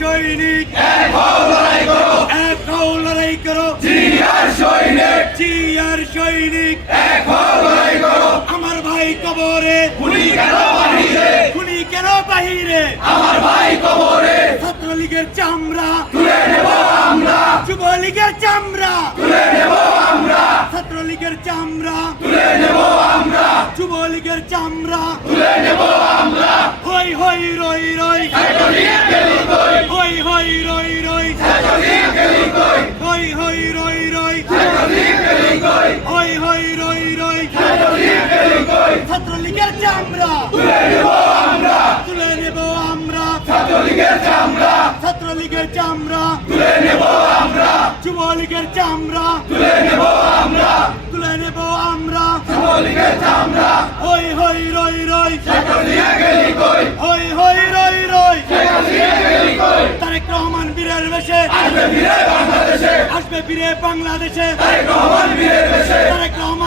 সৈনিক এক হও লড়াই করো, এক হও লড়াই করো, জিয়ার সৈনিক জিয়ার সৈনিক এক হও লড়াই করো। আমার ভাই কবরে, খুনি কেন বাহিরে, খুনি কেন বাহিরে, আমার ভাই কবরে, ছাত্রলীগের চামড়া তুলে নেব আমরা, যুবলীগের চামড়া, তুলে নেব আমরা, ছাত্রলীগের চামড়া তুলে নেব আমরা, যুবলীগের চামড়া, তুলে নেব আমরা। হই হই রই রই, ছাত্রলীগ গেলি কই, হই হই রই রই, ছাত্রলীগ গেলি কই, হই হই রই রই, ছাত্রলীগ গেলি কই, হই হই রই রই, ছাত্রলীগ গেলি কই, ছাত্রলীগের চামড়া তুলে নেব আমরা, তুলে নেব আমরা, ছাত্রলীগের চামড়া, ছাত্রলীগের চামড়া তুলে নেব আমরা, যুবলীগের চামড়া তুলে নেব আমরা, তুলে নেব আমরা, যুবলীগের চামড়া, হই হই রই রই, ছাত্রলীগ গেলি কই, হই হই রই রই, ছাত্রলীগ গেলি কই, তারেক রহমান বীরের বেশে আসবে ফিরে বাংলাদেশে, আসবে ফিরে বাংলাদেশে, তারেক রহমান বীরের বেশে। তারেক রহমান